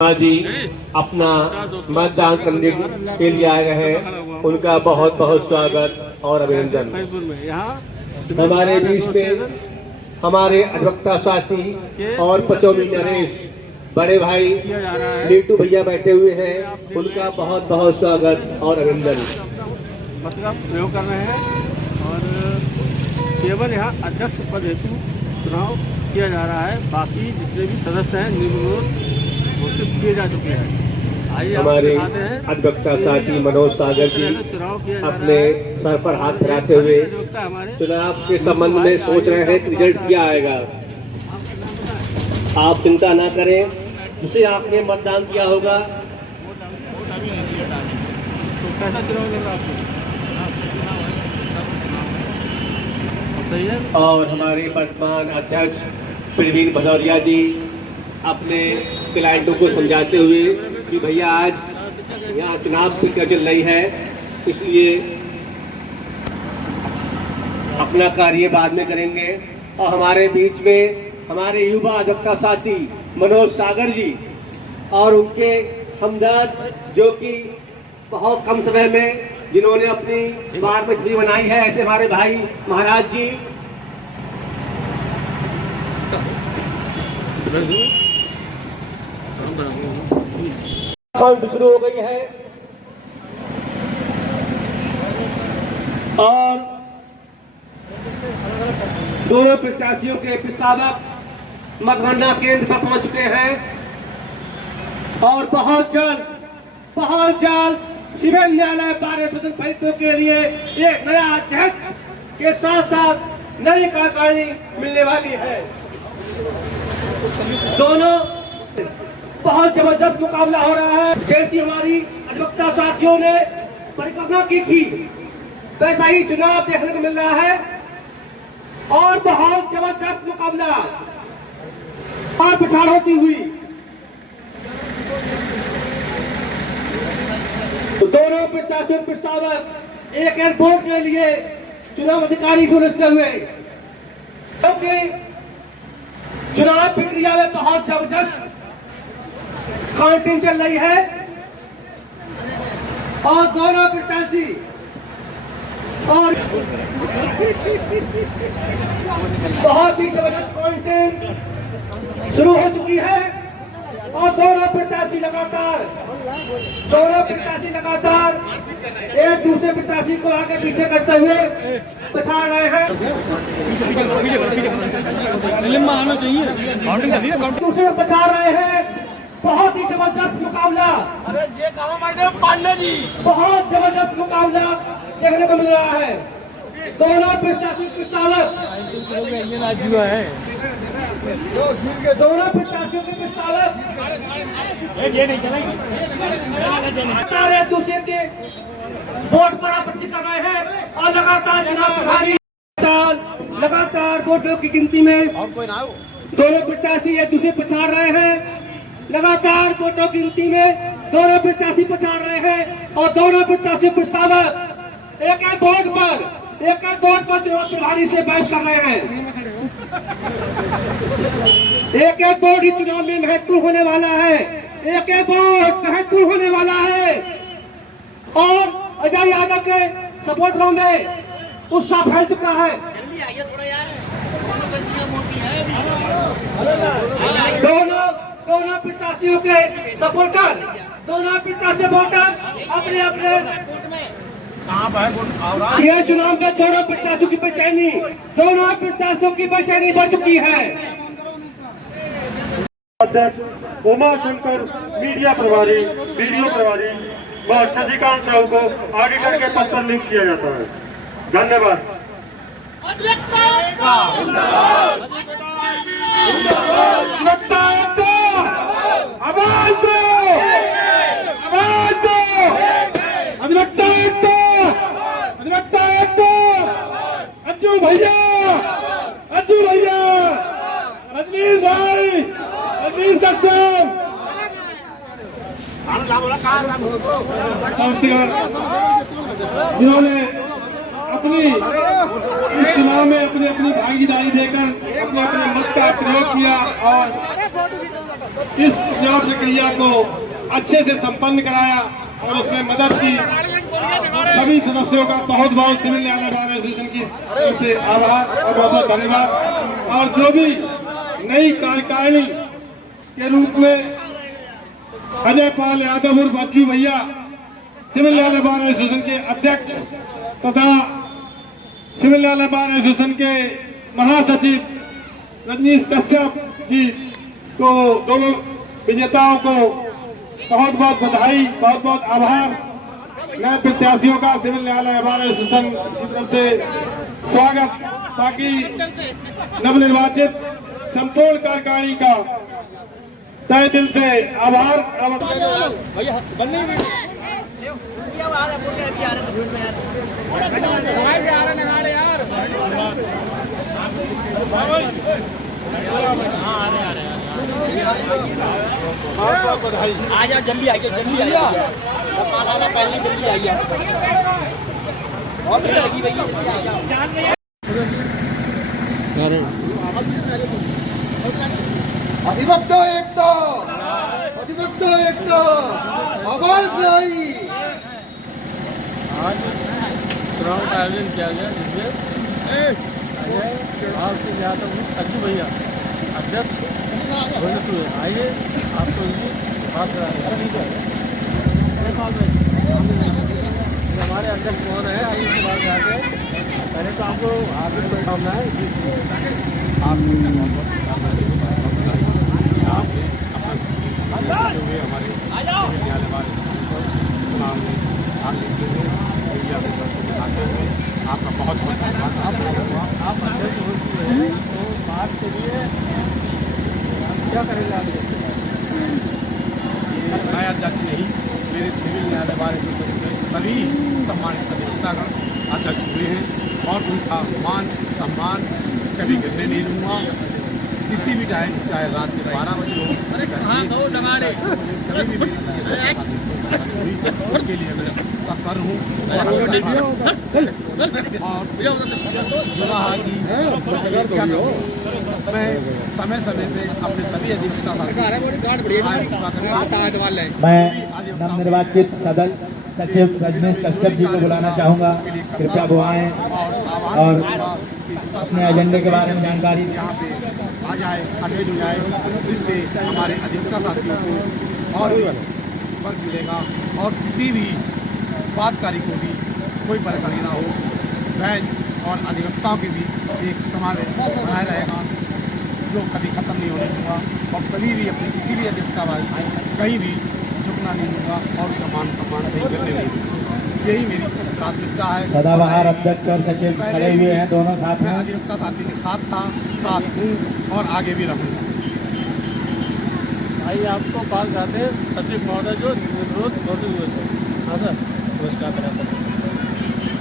जी अपना मतदान करने के लिए आए हैं, उनका बहुत बहुत स्वागत और अभिनंदन। हमारे बीच में हमारे अधिवक्ता साथी और पचौमी नरेश बड़े भाई नीटू भैया बैठे हुए हैं, उनका बहुत बहुत स्वागत और अभिनंदन। मतलब प्रयोग कर रहे हैं और केवल यहाँ अध्यक्ष पद हेतु चुनाव किया जा रहा है। बाकी जितने भी सदस्य हैं निर्विरोध घोषित किए जा चुके हैं। आइए हमारे अधिवक्ता साथी मनोज सागर जी अपने सर पर हाथ फिराते हुए चुनाव के संबंध में सोच रहे हैं कि रिजल्ट क्या आएगा। आप चिंता ना करें, जिसे आपने मतदान किया होगा। तो कैसा चुनाव लग रहा आपको? सही है। और हमारे वर्तमान अध्यक्ष प्रवीण भदौरिया जी अपने क्लाइंटों को समझाते हुए कि भैया आज यहाँ चुनाव प्रक्रिया चल रही है, इसलिए अपना कार्य बाद में करेंगे। और हमारे बीच में हमारे युवा अधिवक्ता साथी मनोज सागर जी और उनके हमदर्द, जो कि बहुत कम समय में जिन्होंने अपनी बार में छवि बनाई है, ऐसे हमारे भाई महाराज जी। काउंट शुरू हो गई है और दोनों प्रत्याशियों के प्रस्तावक मतगणना केंद्र पर पहुंच चुके हैं और बहुत जल्द सिविल न्यायालय बार एसोसिएशन फरीदकोट के लिए एक नया अध्यक्ष के साथ साथ नई कार्यकारिणी मिलने वाली है। दोनों बहुत जबरदस्त मुकाबला हो रहा है। जैसी हमारी अधिवक्ता साथियों ने परिकल्पना की थी, वैसा ही चुनाव देखने को मिल रहा है और बहुत जबरदस्त मुकाबला और पछाड़ होती हुई तो दोनों प्रत्याशियों प्रस्तावक एक वोट के लिए चुनाव अधिकारी सुनिश्चित हुए, क्योंकि चुनाव प्रक्रिया में बहुत जबरदस्त काउंटिंग चल रही है और दोनों प्रत्याशी और बहुत ही जबरदस्त काउंटिंग शुरू हो चुकी है और दोनों प्रत्याशी लगातार एक दूसरे प्रत्याशी को आगे पीछे करते हुए पछाड़ रहे हैं। दूसरे पछाड़ रहे हैं। बहुत ही जबरदस्त मुकाबला, बहुत जबरदस्त मुकाबला देखने को मिल रहा है। दोनों प्रत्याशी प्रस्तावक के प्रस्तावक एक दूसरे के वोट पर आपत्ति कर रहे हैं और लगातार चुनाव प्रभारी लगातार वोटों की गिनती में दोनों प्रत्याशी एक दूसरे पछाड़ रहे हैं। लगातार वोटों की गिनती में दोनों प्रत्याशी पछाड़ रहे हैं और दोनों प्रत्याशी प्रस्तावक एक वोट पर चुनाव प्रभारी से बहस कर रहे हैं। एक वोट ही चुनाव में महत्वपूर्ण होने वाला है, एक वोट महत्वपूर्ण होने वाला है और अजय यादव के सपोर्टरों में उत्साह फैल चुका है। दोनों प्रत्याशियों के सपोर्टर, दोनों प्रत्याशी वोटर अपने ये चुनाव में दोनों प्रत्याशियों की बेचैनी बढ़ चुकी है। उमा शंकर वीडियो प्रभारी व शशिकांत राव को ऑडिटर के पद पर नियुक्त किया जाता है। धन्यवाद। अज्जू भैया, रजनीश भाई, रजनीश कक्सर, जिन्होंने अपनी इस चुनाव में अपनी भागीदारी देकर अपने मत का प्रयोग किया और इस चुनाव प्रक्रिया को अच्छे से संपन्न कराया और उसमें मदद की। सभी सदस्यों का बहुत बहुत सिविल न्यायालय बार एसोसिएशन की तरफ से आभार और बहुत बहुत धन्यवाद। और जो भी नई कार्यकारिणी के रूप में अजय पाल यादव उर्फ अज्जू भैया सिविल न्यायालय बार एसोसिएशन के अध्यक्ष तथा सिविल न्यायालय बार एसोसिएशन के महासचिव रजनीश कश्यप जी को, दोनों विजेताओं को बहुत बहुत बधाई, बहुत बहुत आभार। नए प्रत्याशियों का सिविल न्यायालय बार एसोसिएशन की तरफ से स्वागत। ताकि नवनिर्वाचित संपूर्ण कार्यकारिणी का तहे दिल से आभार। आ जाओ जल्दी आइए, जल्दी आइए, पहले जल्दी आइए। और भीड़ लगी भैया। अधिवक्ता एकता, अधिवक्ता एकता, आवाज नहीं। आज चुनाव का आयोजन किया गया जिसमें आपसे यादव अज्जू भैया अध्यक्ष घोषित हुए। आइए आपको इनकी बात कराएंगे। हमारे अध्यक्ष कौन है, आइए इसके बाद जाते हैं। पहले तो आपको हार्दिक शुभकामनाएं। आप हमारे न्यायालय वाले चुनाव में भाग लेते हुए मीडिया के साथ हुए आपका बहुत बहुत धन्यवाद। आप अध्यक्ष हो चुके हैं तो बात के लिए क्या करेंगे आगे? मैं अध्यक्ष नहीं, मेरे सिविल न्यायालय बार एसोसिएशन के सभी सम्मानित अधिवक्तागण अध्यक्ष हुए हैं और उनका मान सम्मान कभी गिरने नहीं दूंगा। किसी भी टाइम, चाहे रात के 12 बजे हो, कभी भी उसके लिए मैं तत्पर हूँ। और जो रहा कि क्या करूँ, मैं समय समय पे अपने सभी अधिवक्ता मैं नवनिर्वाचित सचिव रजनीश कश्यप जी को बुलाना चाहूँगा। कृपया वो आएँ और अपने एजेंडे के बारे में जानकारी यहाँ पे आ जाए, अटैच हो जाए, जिससे हमारे अधिवक्ता साथियों को और भी वर्क मिलेगा और किसी भी बातकारी को भी कोई परेशानी ना हो। बेंच और अधिवक्ताओं के भी एक समावेश बनाए रहेगा जो कभी खत्म नहीं होने दूंगा और कभी भी अपनी किसी भी अधिवक्ता कहीं भी झुकना नहीं दूंगा और उसका मान सम्मान कहीं करने नहीं दूंगा। यही मेरी प्राथमिकता है। सदाबहार अध्यक्ष और सचिव खड़े हुए हैं दोनों साथ में। अधिवक्ता साथी के साथ था, साथ हूँ और आगे भी रहूँगा। आइए आपको बात करते हैं सचिव महोदय जो निर्विरोध घोषित हुए थे। हाँ सर, नमस्कार। मेरा बहुत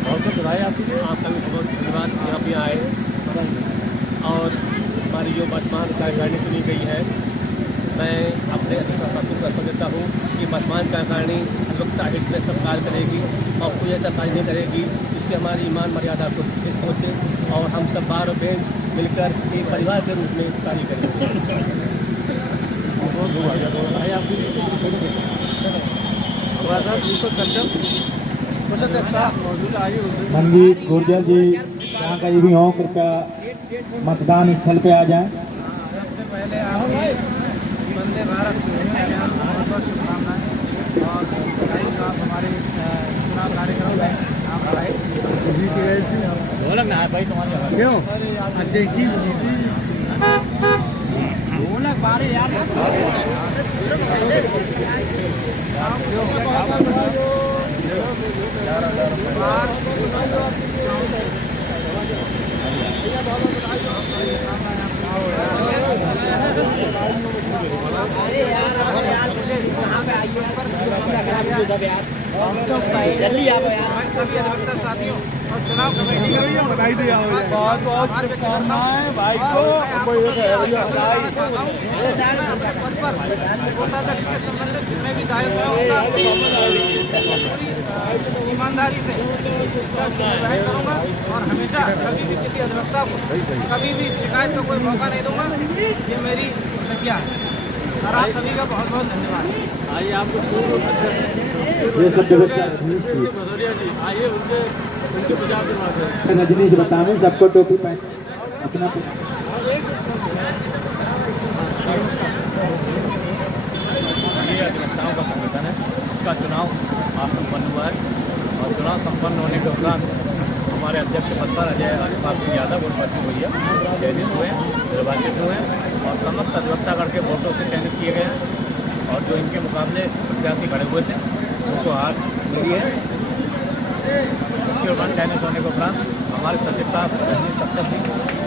बहुत बधाई आपकी, आपका भी बहुत धन्यवाद यहाँ पे आए। और हमारी जो वर्तमान कार्यकारिणी चुनी गई है, मैं अपने अधिवक्ता को देता हूँ कि वर्तमान कार्यकारिणी अधिवक्ता हित में सब कार्य करेगी और कोई ऐसा कार्य नहीं करेगी जिससे हमारी ईमान मर्यादा को ठेस पहुँचे और हम सब बार और बेंच मिलकर एक परिवार के रूप में कार्य करेंगे। संगीत गुर्जर जी यहाँ कहीं भी हों, कृपया मतदान स्थल पे आ जाएं। सबसे पहले आप वंदे भारत बहुत बहुत शुभकामनाएं और बधाई जो आप हमारे इस चुनाव कार्यक्रम में आप आए। ढोलक ना भाई तुम्हारी क्यों अध्यक्ष ढोलक बारे यार जल्दी आओ यार। सभी अधिवक्ता साथियों और चुनाव कमेटी का भी बधाई दिया बहुत बहुत शुभकामनाएं भाई को। कोषाध्यक्ष के संबंधित जितने भी दायित्व ईमानदारी से निर्वहन करूँगा और हमेशा कभी भी किसी अधिवक्ता को कभी भी शिकायत का कोई मौका नहीं दूंगा। ये मेरी प्रतिज्ञा है। और आप सभी का बहुत बहुत धन्यवाद। आइए आपको पूर्व अध्यक्ष ये सब व्यवस्था रजनीश की भदौरिया जी, आइए उनसे उनके विचार करवाते हैं। रजनीश बताने सबको टोपी पहन अपना ये अधिवक्ताओं का संगठन है, इसका चुनाव आज संपन्न हुआ है और चुनाव संपन्न होने के उपरांत हमारे अध्यक्ष पद पर अजय पाल सिंह यादव और पत्नी भैया चयनित हुए हैं, निर्वाचित हुए हैं और समस्त अधिवक्तागण के वोटों से चयनित किए गए हैं और जो इनके मुकाबले प्रत्याशी खड़े हुए थे उनको हार मिली है। उसके उपरांत चयनित होने के उपरांत हमारे सचिव साहब रजनीश कश्यप जी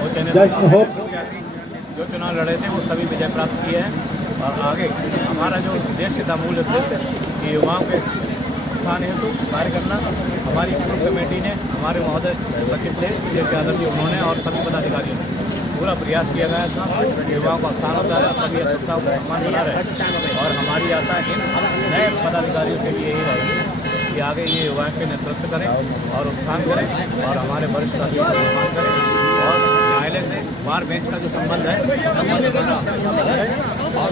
वो चयनित प्रत्याशी जो चुनाव लड़े थे वो सभी विजय प्राप्त किए हैं और आगे हमारा जो उद्देश्य था, मूल उद्देश्य कि युवाओं के उत्थान हेतु कार्य करना, हमारी पूर्व कमेटी ने, हमारे महोदय सचिव थे विजय यादव जी, उन्होंने और सभी पदाधिकारियों ने पूरा प्रयास किया गया था कि युवाओं का उत्थान होता है, सभी अधिवक्ताओं को सम्मान बना रहे और हमारी आशा इन नए पदाधिकारियों के लिए यही रहेगी कि आगे ये युवाओं के नेतृत्व करें और उत्थान करें और हमारे वरिष्ठ साथियों का सम्मान करें और न्यायालय से बार बेंच का जो संबंध है संबंध बना और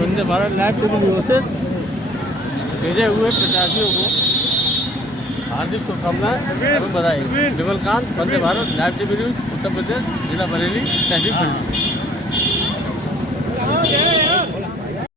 Vande Bharat live TV news से भेजे हुए प्रत्याशियों को हार्दिक शुभकामनाएं एवं बधाई। Vimalkant, Vande Bharat live TV news, Uttar Pradesh, जिला बरेली, तहसील बरेली।